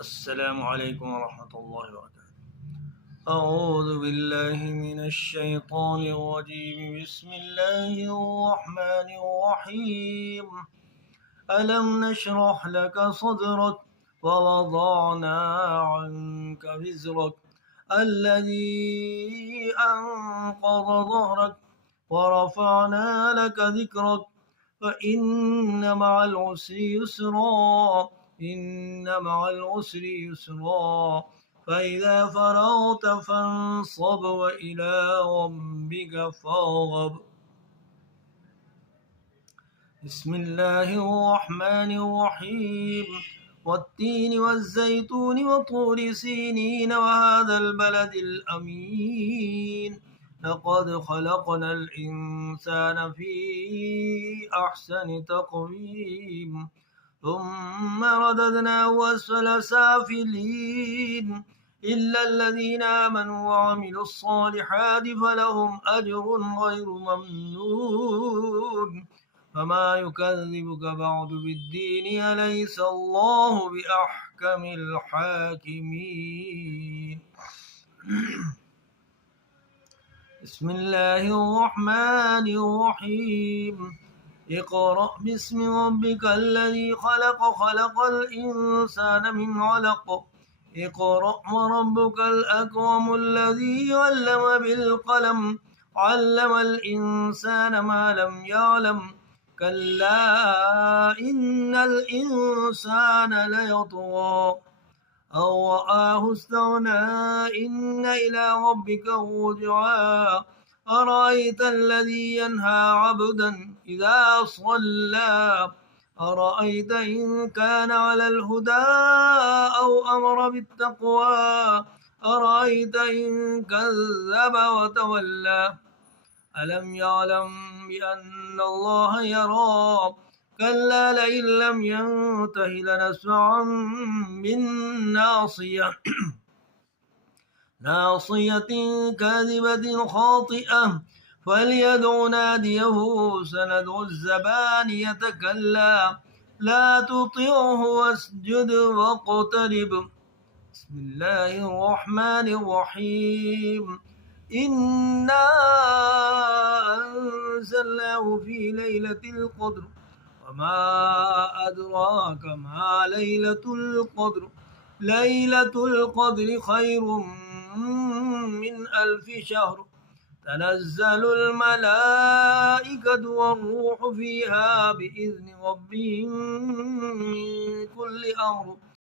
السلام عليكم ورحمة الله وبركاته. أعوذ بالله من الشيطان الرجيم. بسم الله الرحمن الرحيم. ألم نشرح لك صدرك ووضعنا عنك وزرك الذي أنقض ظهرك ورفعنا لك ذكرك فإن مع العسر يسرا إن مع العسر يسرا فإذا فرغت فانصب وإلى ربك فارغب. بسم الله الرحمن الرحيم. والتين والزيتون وطور سينين وهذا البلد الأمين لقد خلقنا الإنسان في أحسن تقويم ثم رددناه أسفل سافلين إلا الذين آمنوا وعملوا الصالحات فلهم أجر غير ممنون فما يكذبك بعد بالدين أليس الله بأحكم الحاكمين. بسم الله الرحمن الرحيم. اقرأ باسم ربك الذي خلق خلق الإنسان من علق اقرأ وربك الأكرم الذي علم بالقلم علم الإنسان ما لم يعلم كلا إن الإنسان ليطغى أن رآه استغنى إن إلى ربك الرجعى أرأيت الذي ينهى عبدا إذا صلى أرأيت إن كان على الهدى أو أمر بالتقوى أرأيت إن كذب وتولى ألم يعلم بأن الله يرى كلا لئن لم ينته لنسفعا بالناصية ناصية كاذبة خاطئة فليدع ناديه سندع الزبانية كلا لا تطعه واسجد واقترب. بسم الله الرحمن الرحيم. إنا أنزلناه في ليلة القدر وما أدراك ما ليلة القدر ليلة القدر خير من 1000 شهر تنزل الملائكة والروح فيها بإذن ربهم من كل أمر